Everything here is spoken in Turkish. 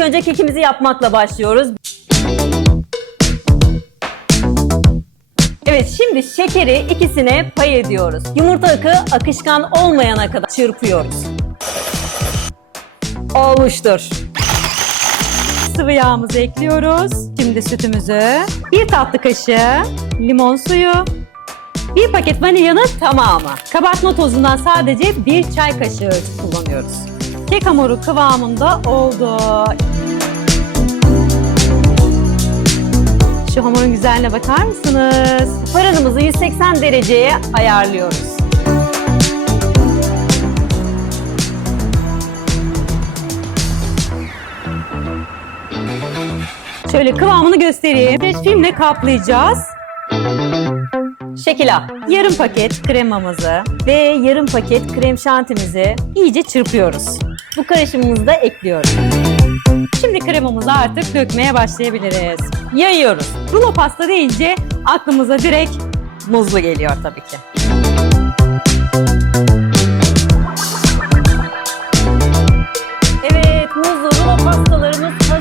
Önce kekimizi yapmakla başlıyoruz. Evet şimdi şekeri ikisine pay ediyoruz. Yumurta akı akışkan olmayana kadar çırpıyoruz. Olmuştur. Sıvı yağımızı ekliyoruz. Şimdi sütümüzü. Bir tatlı kaşığı limon suyu. Bir paket vanilyanın Tamamı. kabartma tozundan sadece bir çay kaşığı kullanıyoruz. Kek hamuru kıvamında oldu. Şu hamurun güzelliğine bakar mısınız? Fırınımızı 180 dereceye ayarlıyoruz. Şöyle kıvamını göstereyim. Bir filmle kaplayacağız. Şekila. Yarım paket kremamızı ve yarım paket krem şantimizi iyice çırpıyoruz. Bu karışımımızı da ekliyoruz. Şimdi kremamızı artık dökmeye başlayabiliriz. Yayıyoruz. Rulo pasta deyince aklımıza direkt muzlu geliyor tabii ki. Evet muzlu rulo pastalarımız hazır.